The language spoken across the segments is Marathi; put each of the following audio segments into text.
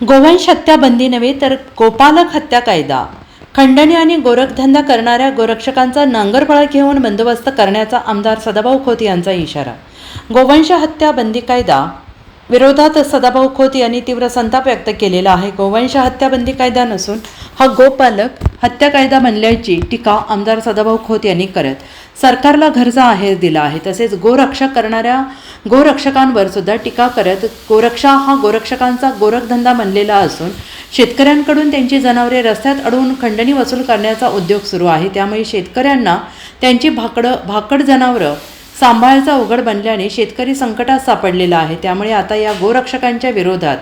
गोवंश हत्या बंदी नव्हे तर गोपालक हत्या कायदा. खंडणी आणि गोरखधंदा करणाऱ्या गोरक्षकांचा नांगरफळा घेऊन बंदोबस्त करण्याचा आमदार सदाभाऊ खोत यांचा इशारा. गोवंश हत्या बंदी कायदा विरोधात सदाभाऊ खोत यांनी तीव्र संताप व्यक्त केलेला आहे. गोवंश हत्याबंदी कायदा नसून हा गोपालक हत्या कायदा बनल्याची टीका आमदार सदाभाऊ खोत यांनी करत सरकारला घरचा आहेर दिला आहे. तसेच गोरक्षक करणाऱ्या गोरक्षकांवर सुद्धा टीका करत गोरक्षा हा गोरक्षकांचा गोरखधंदा बनलेला असून शेतकऱ्यांकडून त्यांची जनावरे रस्त्यात अडवून खंडणी वसूल करण्याचा उद्योग सुरू आहे. त्यामुळे शेतकऱ्यांना त्यांची भाकडं भाकड जनावरं सांभाळायचा उघड बनल्याने शेतकरी संकटात सापडलेला आहे. त्यामुळे आता या गोरक्षकांच्या विरोधात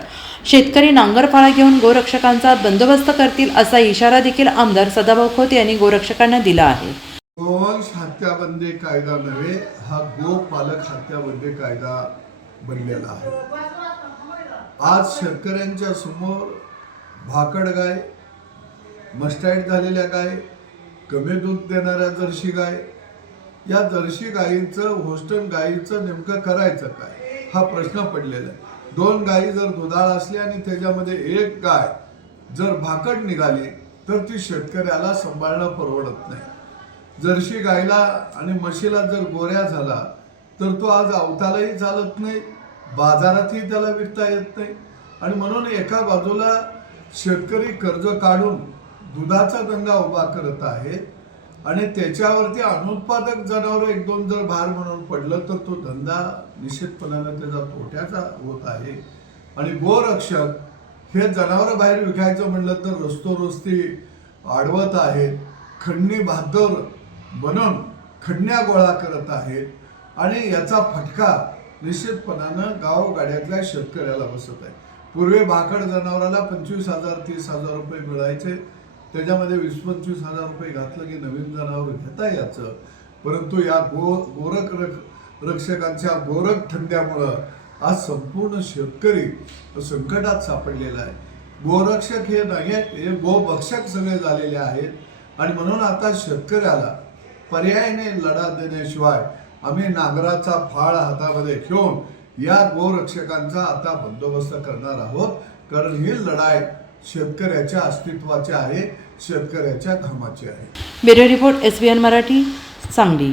शेतकरी नांगरफाळा घेऊन गोरक्षकांचा बंदोबस्त करतील असा इशारा देखील आमदार सदाभाऊ खोत यांनी गोरक्षकांना दिला आहे. गोवंश हत्याबंदी कायदा नव्हे हा गोपालक हत्याबंदी कायदा बनलेला आहे. आज शेतकऱ्यांच्या समोर भाकड गाय मस्टाईट झालेल्या गाय कमी दूध देणाऱ्या जर्शी गाय या जर्शी गायींचं होस्टन गायीचं नेमकं करायचं काय? हा प्रश्न पडलेला आहे. दोन गायी जर दुधाळ असल्या आणि त्याच्यामध्ये एक गाय जर भाकड निघाली तर ती शेतकऱ्याला सांभाळणं परवडत नाही. जर्शी गायला आणि म्हशीला जर गोऱ्या झाला तर तो आज अवतालाही चालत नाही बाजारातही त्याला विकता येत नाही. आणि म्हणून एका बाजूला शेतकरी कर्ज काढून दुधाचा गंगा उभा करत आहे आणि त्याच्यावरती अनुत्पादक जनावर एक दोन जर भार म्हणून पडलं तर तो धंदा निश्चितपणानं त्याचा तोट्याचा होत आहे. आणि गोरक्षक हे जनावर बाहेर विकायचं म्हणलं तर रस्तोरस्ती अडवत आहेत खंडणी भादर बनवून खंडण्या गोळा करत आहेत आणि याचा फटका निश्चितपणानं गावगाड्यातल्या शेतकऱ्याला बसत आहे. पूर्वी भाकड जनावराला पंचवीस हजार तीस हजार रुपये मिळायचे. त्याच्यामध्ये वीस पंचवीस हजार रुपये घातलं की नवीन जनावर घेता याचं परंतु या गो गोरख रख रक्षकांच्या गोरख थंड्यामुळं आज संपूर्ण शेतकरी संकटात सापडलेला आहे. गोरक्षक हे नाही हे गोभक्षक सगळे झालेले आहेत. आणि म्हणून आता शेतकऱ्याला पर्यायाने लढा देण्याशिवाय आम्ही नांगराचा फाळ हातामध्ये घेऊन या गोरक्षकांचा आता बंदोबस्त करणार आहोत. कारण ही लढाई शेतकऱ्याच्या अस्तित्वाची आहे. शेतकऱ्याच्या घामाची आहे. Bureau report S B N Marathi Sangli.